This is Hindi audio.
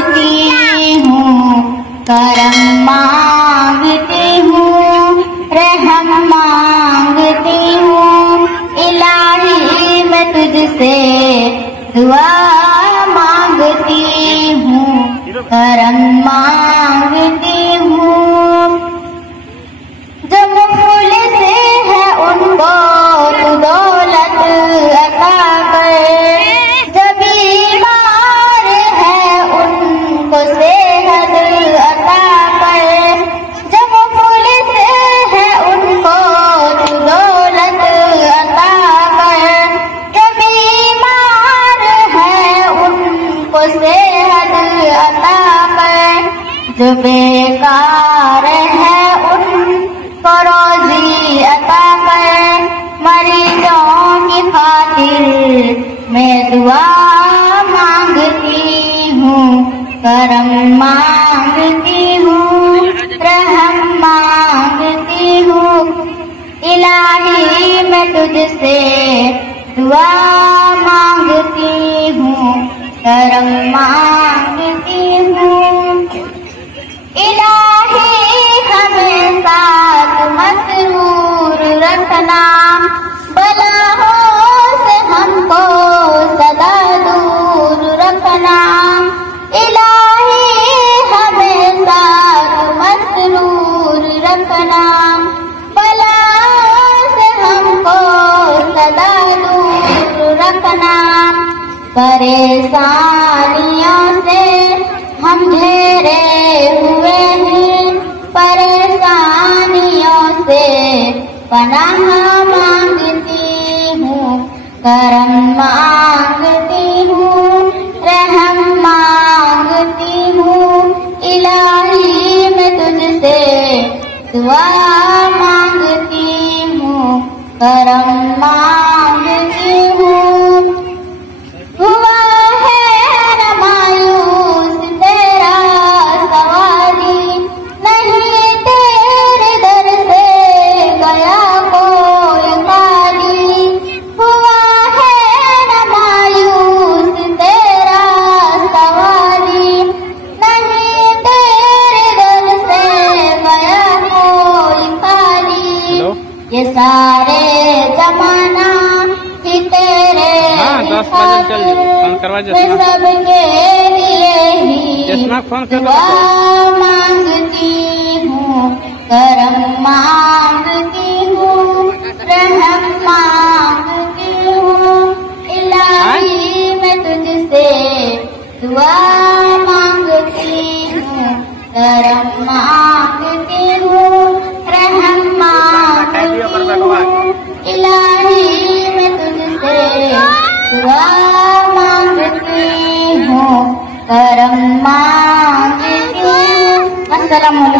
मांगती हूँ, करम मांगती हूँ, रहम मांगती हूँ। इलाही मैं तुझसे दुआ मांगती हूँ, करम मांगती हूँ। जो मुखलिस है उनको तू दौलत अता कर, जो बीमार है उनको सेहत अता कर। जो मुखलिस है उनको तू दौलत अता कर, जो बीमार है उनको सेहत अता कर। जो बेकार है उनको रोजी अता कर, मरीजों की खातिर मैं दुआ मांगती हूँ, करम मांगती हूँ, रहम मांगती हूँ। इलाही मैं तुझसे दुआ मांगती हूँ, करम मांगती हूँ। इलाही हमें साथ मसरूर रखना, बलाओं से हमको सदा दूर रखना। इलाही हमें साथ मसरूर रखना, बलाओं से हमको सदा दूर रखना। परेशानियों से हम घेरे हुए हैं, परेशानियों से पनाह मांगती हूँ, करम मांगती हूँ, रहम मांगती हूँ। इलाही मैं तुझसे दुआ मांगती हूँ, करम मांगती हूँ। हुआ है न मायूस तेरा सवारी, नहीं तेरे दर से गया कोई खाली। हुआ है न मायूस तेरा सवारी, नहीं तेरे दर से गया कोई खाली। ये सारे जमाना ही तेरे मैं सबके लिए ही दुआ मांगती हूँ, करम मांगती हूँ, रहम मांगती हूँ। इलाही मैं तुझसे दुआ मांगती हूँ, करम मांगती हूँ, रहम मांगती हूँ। इलाही मैं तुझसे दुआ मांगती हूँ, करम मांगती हूँ। अस्सलाम वालेकुम।